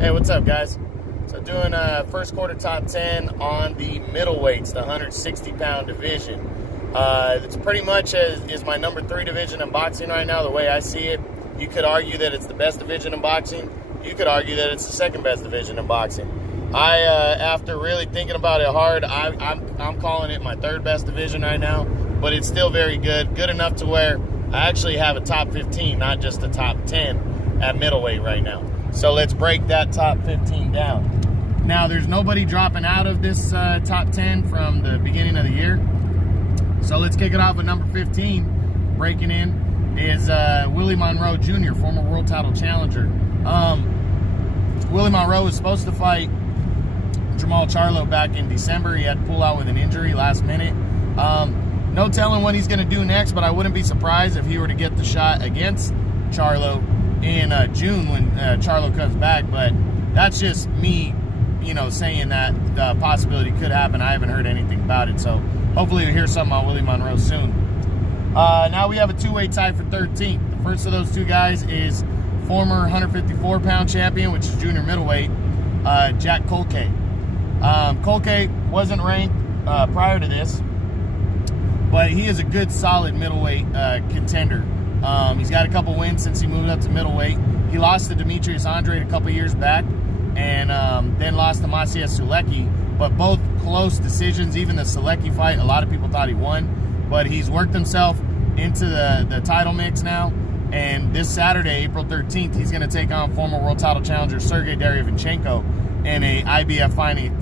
Hey, what's up, guys? So doing a first quarter top 10 on the middleweights, the 160-pound division. It's pretty much is my number 3 division in boxing right now, the way I see it. You could argue that it's the best division in boxing. You could argue that it's the second best division in boxing. After really thinking about it hard, I'm calling it my third best division right now, but it's still very good. Good enough to where I actually have a top 15, not just a top 10 at middleweight right now. So let's break that top 15 down. Now, there's nobody dropping out of this top 10 from the beginning of the year. So let's kick it off with number 15. Breaking in is Willie Monroe Jr., former world title challenger. Willie Monroe was supposed to fight Jamal Charlo back in December. He had to pull out with an injury last minute. No telling what he's going to do next, but I wouldn't be surprised if he were to get the shot against Charlo in June when Charlo comes back. But that's just me, saying that the possibility could happen. I haven't heard anything about it, so hopefully we'll hear something on Willie Monroe soon. Now we have a two-way tie for 13th. The first of those two guys is former 154-pound champion, which is junior middleweight, Jack Colque. Colque wasn't ranked prior to this, but he is a good, solid middleweight contender. He's got a couple wins since he moved up to middleweight. He lost to Demetrius Andrade a couple years back, and then lost to Maciej Sulecki, but both close decisions. Even the Sulecki fight, a lot of people thought he won, but he's worked himself into the title mix now. And this Saturday, April 13th, he's going to take on former world title challenger Sergey Derevyanchenko in a IBF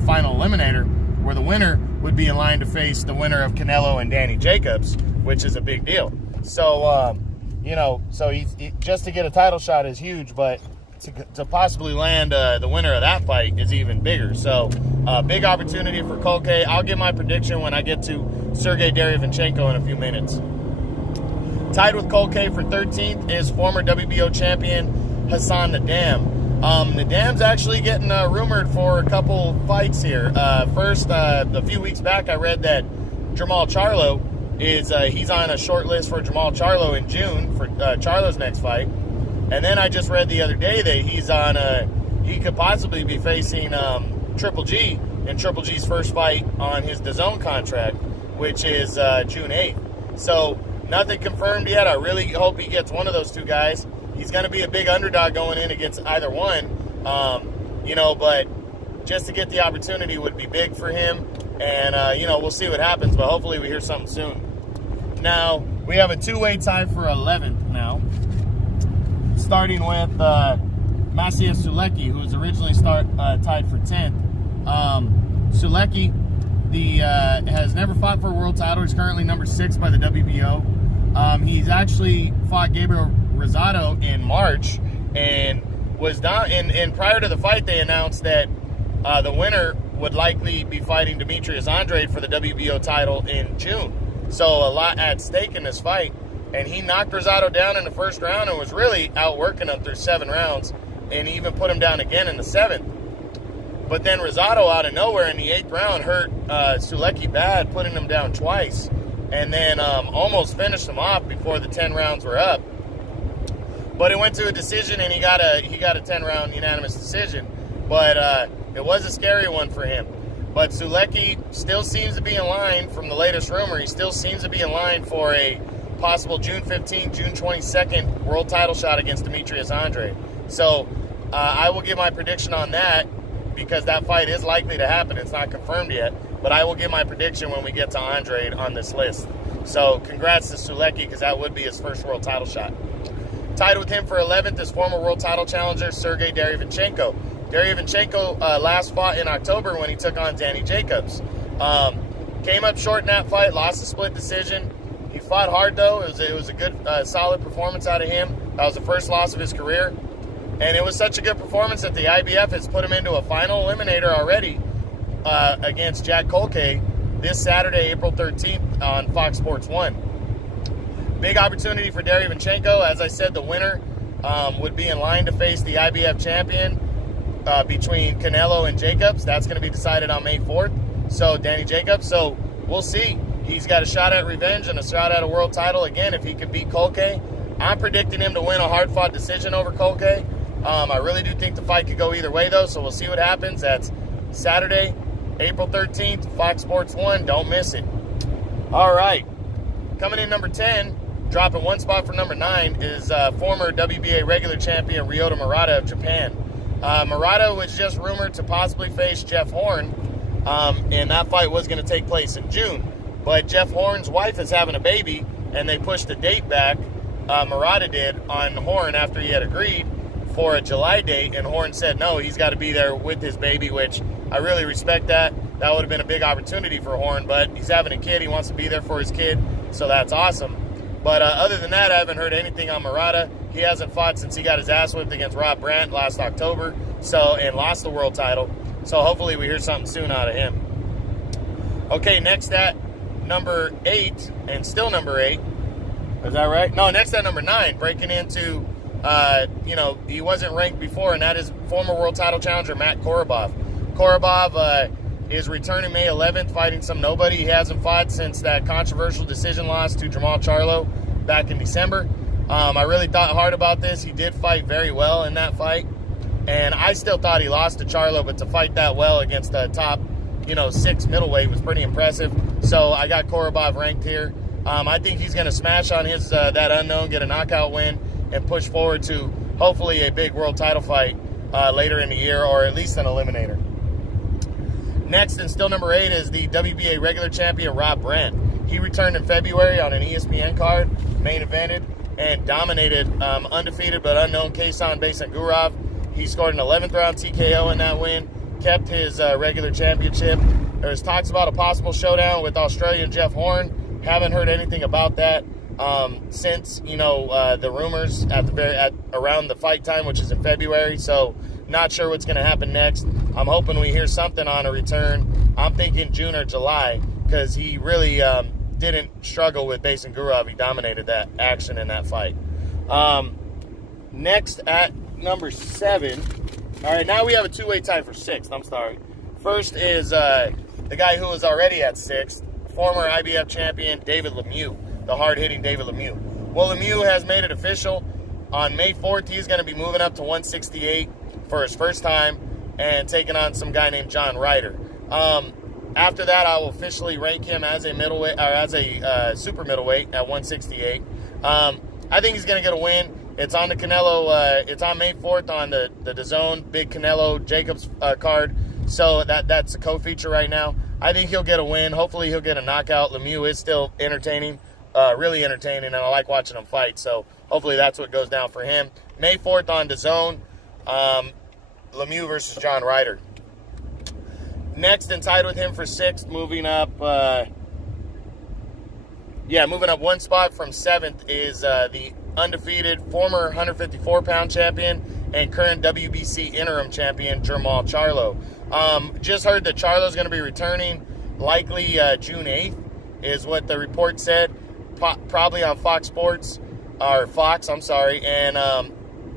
final eliminator, where the winner would be in line to face the winner of Canelo and Danny Jacobs, which is a big deal. So, so he just to get a title shot is huge, but to possibly land the winner of that fight is even bigger. So, big opportunity for Colque. I'll give my prediction when I get to Sergey Derevyanchenko in a few minutes. Tied with Colque for 13th is former WBO champion Hassan Nadam. Nadam's actually getting rumored for a couple fights here. First, a few weeks back, I read that Jamal Charlo he's on a short list for Jamal Charlo in June for Charlo's next fight. And then I just read the other day that he could possibly be facing Triple G in Triple G's first fight on his DAZN contract, which is June 8th. So nothing confirmed yet. I really hope he gets one of those two guys. He's going to be a big underdog going in against either one, but just to get the opportunity would be big for him. And, we'll see what happens, but hopefully we hear something soon. Now, we have a two-way tie for 11th now, starting with Maciej Sulecki, who was originally tied for 10th. Sulecki has never fought for a world title. He's currently number 6 by the WBO. He's actually fought Gabriel Rosado in March and was down. And prior to the fight, they announced that the winner would likely be fighting Demetrius Andrade for the WBO title in June. So a lot at stake in this fight. And he knocked Rosado down in the first round and was really outworking him through 7 rounds, and he even put him down again in the 7th. But then Rosado out of nowhere in the 8th round hurt Sulecki bad, putting him down twice, and then almost finished him off before the 10 rounds were up. But it went to a decision, and he got a 10-round unanimous decision. But it was a scary one for him. But Sulecki still seems to be in line from the latest rumor. He still seems to be in line for a possible June 15th, June 22nd world title shot against Demetrius Andrade. So I will give my prediction on that because that fight is likely to happen. It's not confirmed yet, but I will give my prediction when we get to Andrade on this list. So congrats to Sulecki because that would be his first world title shot. Tied with him for 11th is former world title challenger Sergey Derevyanchenko. Derevyanchenko last fought in October when he took on Danny Jacobs. Came up short in that fight, lost a split decision. He fought hard, though. It was a good, solid performance out of him. That was the first loss of his career. And it was such a good performance that the IBF has put him into a final eliminator already against Jack Colque this Saturday, April 13th on Fox Sports 1. Big opportunity for Derevyanchenko. As I said, the winner would be in line to face the IBF champion between Canelo and Jacobs. That's going to be decided on May 4th. So, Danny Jacobs. So, we'll see. He's got a shot at revenge and a shot at a world title again if he could beat Colque. I'm predicting him to win a hard-fought decision over Colque. I really do think the fight could go either way, though, so we'll see what happens. That's Saturday, April 13th, Fox Sports 1. Don't miss it. All right. Coming in number 10, dropping one spot for number 9, is former WBA regular champion Ryota Murata of Japan. Murata was just rumored to possibly face Jeff Horn, and that fight was going to take place in June. But Jeff Horn's wife is having a baby, and they pushed the date back, Murata did, on Horn after he had agreed for a July date, and Horn said no, he's got to be there with his baby, which I really respect that. That would have been a big opportunity for Horn, but he's having a kid. He wants to be there for his kid, so that's awesome. But other than that, I haven't heard anything on Murata. He hasn't fought since he got his ass whipped against Rob Brandt last October, and lost the world title. So hopefully we hear something soon out of him. Okay, next at number 8, and still number 8. Is that right? No, next at number 9, breaking into, he wasn't ranked before, and that is former world title challenger Matt Korobov. Korobov is returning May 11th, fighting some nobody. He hasn't fought since that controversial decision loss to Jamal Charlo back in December. I really thought hard about this. He did fight very well in that fight, and I still thought he lost to Charlo, but to fight that well against the top, 6 middleweight was pretty impressive. So I got Korobov ranked here. I think he's going to smash on his that unknown, get a knockout win, and push forward to hopefully a big world title fight later in the year, or at least an eliminator. Next, and still number 8, is the WBA regular champion Rob Brandt. He returned in February on an ESPN card, main evented, and dominated undefeated but unknown Kaysan Basingurov. He scored an 11th round TKO in that win, kept his regular championship. There's talks about a possible showdown with Australian Jeff Horn. Haven't heard anything about that since the rumors at around the fight time, which is in February. So not sure what's going to happen next. I'm hoping we hear something on a return. I'm thinking June or July, because he really didn't struggle with Basingurov. He dominated that action in that fight. Next at number 7. All right, now we have a two-way tie for 6th. I'm sorry. First is the guy who was already at 6th, former IBF champion David Lemieux, the hard-hitting David Lemieux. Well, Lemieux has made it official. On May 4th, he's going to be moving up to 168 for his first time and taking on some guy named John Ryder. After that, I will officially rank him as a middleweight, or as a super middleweight at 168. I think he's going to get a win. It's on the Canelo. It's on May 4th on the DAZN big Canelo Jacobs card. So that's a co-feature right now. I think he'll get a win. Hopefully he'll get a knockout. Lemieux is still entertaining, really entertaining, and I like watching him fight. So hopefully that's what goes down for him. May 4th on DAZN. Lemieux versus John Ryder. Next, and tied with him for 6th, moving up one spot from 7th is the undefeated former 154-pound champion and current WBC interim champion Jamal Charlo. Just heard that Charlo's going to be returning likely June 8th is what the report said, probably on Fox Sports, or Fox, I'm sorry, and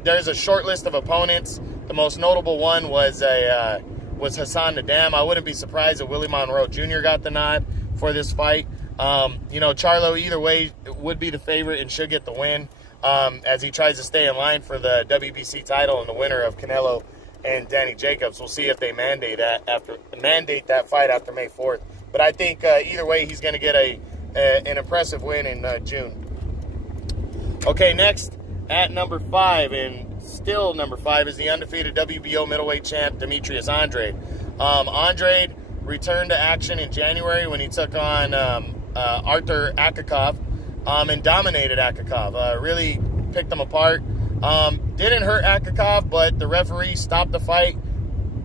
there's a short list of opponents. The most notable one was Hassan Nadam. I wouldn't be surprised if Willie Monroe Jr. got the nod for this fight. Charlo either way would be the favorite and should get the win as he tries to stay in line for the WBC title and the winner of Canelo and Danny Jacobs. We'll see if they mandate that fight after May 4th. But I think either way he's going to get an impressive win in June. Okay, next at number 5, and still number 5, is the undefeated WBO middleweight champ Demetrius Andrade. Andrade returned to action in January when he took on Arthur Akakov and dominated Akakov. Really picked him apart. Didn't hurt Akakov, but the referee stopped the fight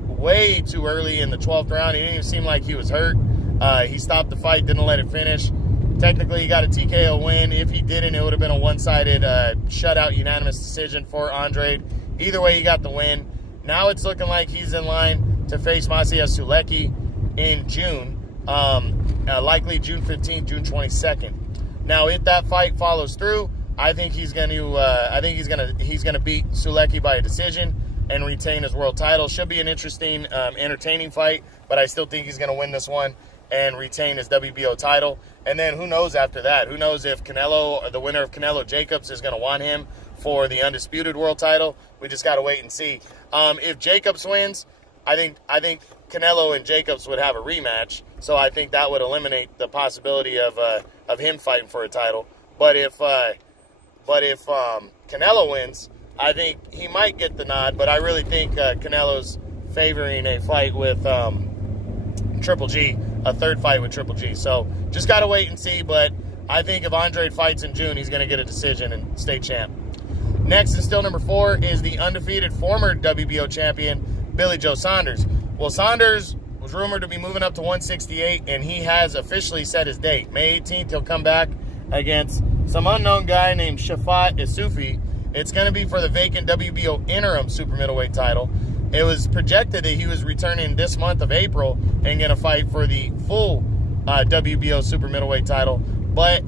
way too early in the 12th round. He didn't even seem like he was hurt. He stopped the fight, didn't let it finish. Technically, he got a TKO win. If he didn't, it would have been a one-sided shutout unanimous decision for Andrade. Either way, he got the win. Now it's looking like he's in line to face Maciej Sulecki in June, likely June 15th, June 22nd. Now, if that fight follows through, I think he's going to beat Sulecki by a decision and retain his world title. Should be an interesting, entertaining fight, but I still think he's going to win this one and retain his WBO title. And then who knows after that? Who knows if Canelo, or the winner of Canelo Jacobs, is going to want him for the undisputed world title. We just got to wait and see. If Jacobs wins, I think Canelo and Jacobs would have a rematch. So I think that would eliminate the possibility of him fighting for a title. But if Canelo wins, I think he might get the nod. But I really think Canelo's favoring a fight with Triple G, a third fight with Triple G. So just got to wait and see. But I think if Andre fights in June, he's going to get a decision and stay champ. Next, and still number 4, is the undefeated former WBO champion, Billy Joe Saunders. Well, Saunders was rumored to be moving up to 168, and he has officially set his date. May 18th, he'll come back against some unknown guy named Shafat Isufi. It's going to be for the vacant WBO interim super middleweight title. It was projected that he was returning this month of April and going to fight for the full WBO super middleweight title. But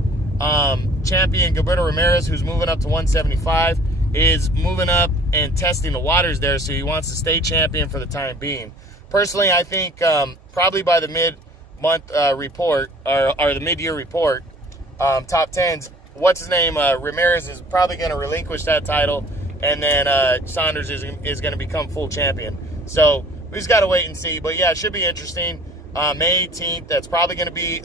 champion Gilberto Ramirez, who's moving up to 175, is moving up and testing the waters there, so he wants to stay champion for the time being. Personally, I think probably by the mid-month report, or the mid-year report, top 10's, Ramirez is probably going to relinquish that title, and then Saunders is going to become full champion. So we just got to wait and see. But yeah, it should be interesting. May 18th, that's probably going to be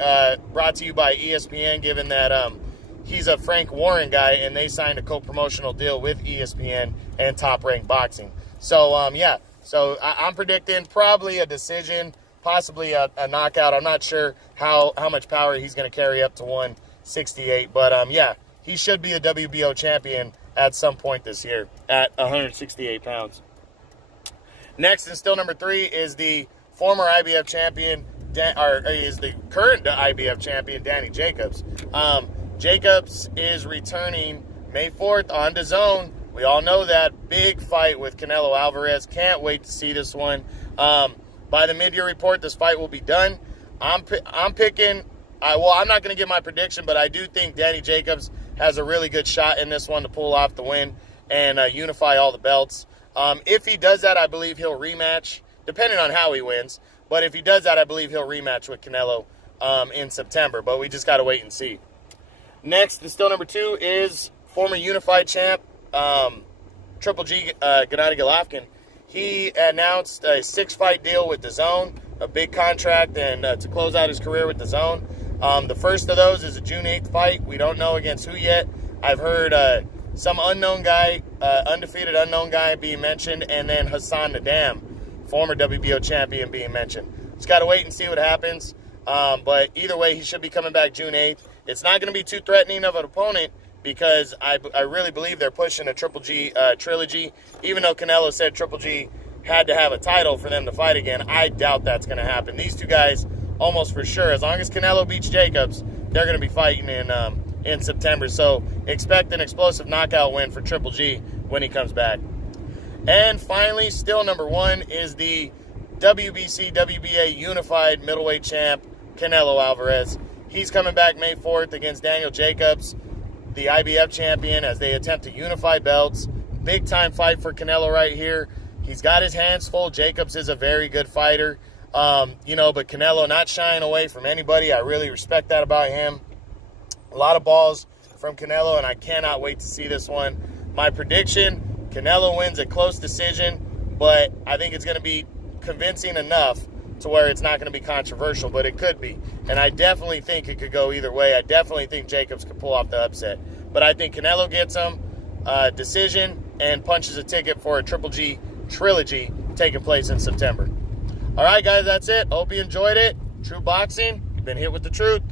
brought to you by ESPN, given that he's a Frank Warren guy, and they signed a co-promotional deal with ESPN and Top Rank Boxing. So, yeah. So I'm predicting probably a decision, possibly a knockout. I'm not sure how much power he's going to carry up to 168. But, yeah, he should be a WBO champion at some point this year at 168 pounds. Next, and still number 3, is the former IBF champion, is the current IBF champion, Danny Jacobs. Jacobs is returning May 4th on DAZN. We all know that. Big fight with Canelo Alvarez. Can't wait to see this one. By the mid-year report, this fight will be done. I'm picking, I'm not going to give my prediction, but I do think Danny Jacobs has a really good shot in this one to pull off the win and unify all the belts. If he does that, I believe he'll rematch, depending on how he wins. But if he does that, I believe he'll rematch with Canelo in September. But we just got to wait and see. Next, and still number 2, is former unified champ, Triple G, Gennady Golovkin. He announced a 6-fight deal with DAZN, a big contract, and to close out his career with DAZN. The first of those is a June 8th fight. We don't know against who yet. I've heard some unknown guy, undefeated unknown guy being mentioned, and then Hassan Nadam, former WBO champion, being mentioned. Just got to wait and see what happens. But either way, he should be coming back June 8th. It's not going to be too threatening of an opponent because I really believe they're pushing a Triple G trilogy. Even though Canelo said Triple G had to have a title for them to fight again, I doubt that's going to happen. These two guys, almost for sure, as long as Canelo beats Jacobs, they're going to be fighting in September. So expect an explosive knockout win for Triple G when he comes back. And finally, still number 1, is the WBC, WBA unified middleweight champ, Canelo Alvarez. He's coming back May 4th against Daniel Jacobs, the IBF champion, as they attempt to unify belts. Big time fight for Canelo right here. He's got his hands full. Jacobs is a very good fighter. But Canelo not shying away from anybody. I really respect that about him. A lot of balls from Canelo, and I cannot wait to see this one. My prediction, Canelo wins a close decision, but I think it's going to be convincing enough to where it's not going to be controversial, but it could be. And I definitely think it could go either way. I definitely think Jacobs could pull off the upset. But I think Canelo gets him decision and punches a ticket for a Triple G trilogy taking place in September. All right, guys, that's it. Hope you enjoyed it. True Boxing, you've been hit with the truth.